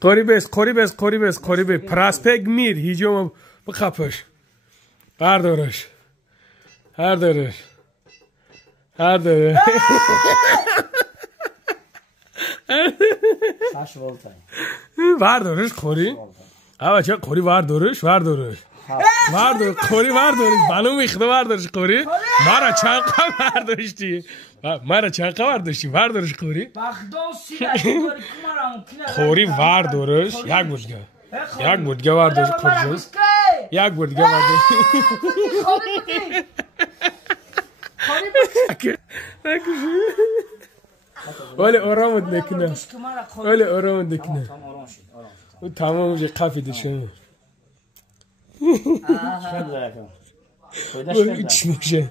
قری بس پراسپک میر هیچم بخپش هر دارش واردارش خوری بچه خوری واردارش خوری واردارش بالو میخته واردارش خوری مرا چند خبر داشتی واردارش خوری خوری واردارش یک بودگه واردارش خوری یک بودگه واردارش ولی آرامت نکنه او تمام جه قفی دشمه چی میشه